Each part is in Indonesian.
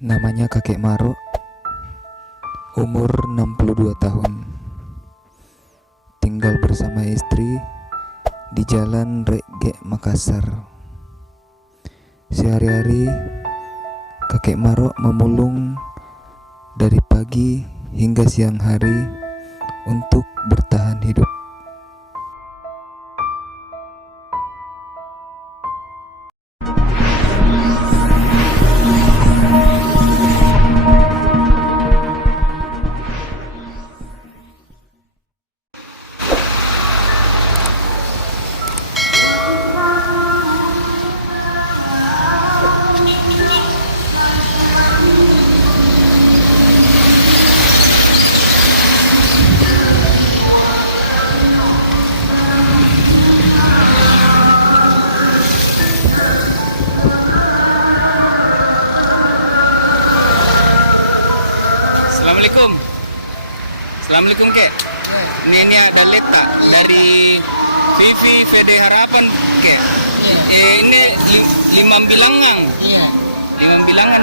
Namanya kakek Maro, umur 62 tahun, tinggal bersama istri di Jalan Rege, Makassar. Sehari-hari kakek Maro memulung dari pagi hingga siang hari untuk bertahan hidup. Assalamualaikum. Assalamualaikum kek. Ini ada letak dari Vivi VD Harapan kek. Ini 5 bilangan. Iya. 5 bilangan.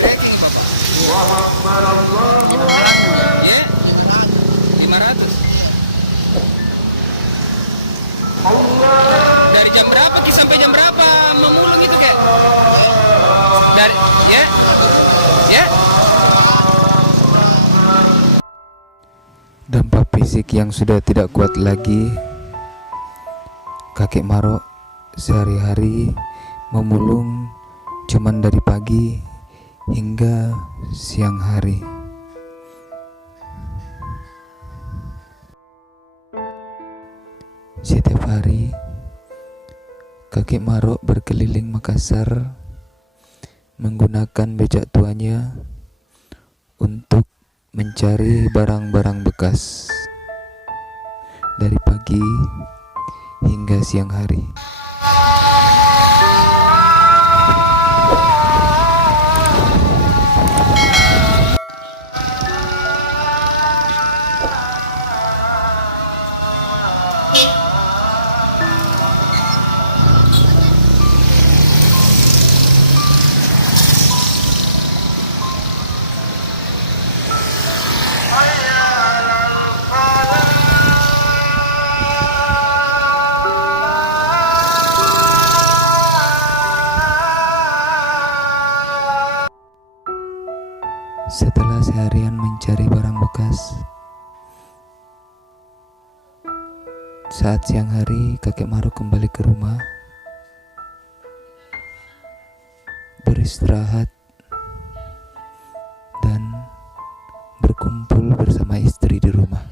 Ranking Bapak. Ya. 500. Dari jam berapa sampai jam berapa memulung itu kek? Dari ya. Dampak fisik yang sudah tidak kuat lagi, kakek Maro sehari-hari memulung cuman dari pagi hingga siang hari. Setiap hari kakek Maro berkeliling Makassar menggunakan becak tuanya untuk mencari barang-barang bekas dari pagi hingga siang hari. Setelah seharian mencari barang bekas, saat siang hari kakek Maro kembali ke rumah, beristirahat dan berkumpul bersama istri di rumah.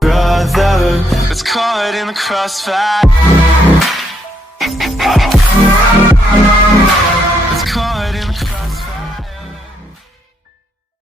Brother, it's caught in the crossfire.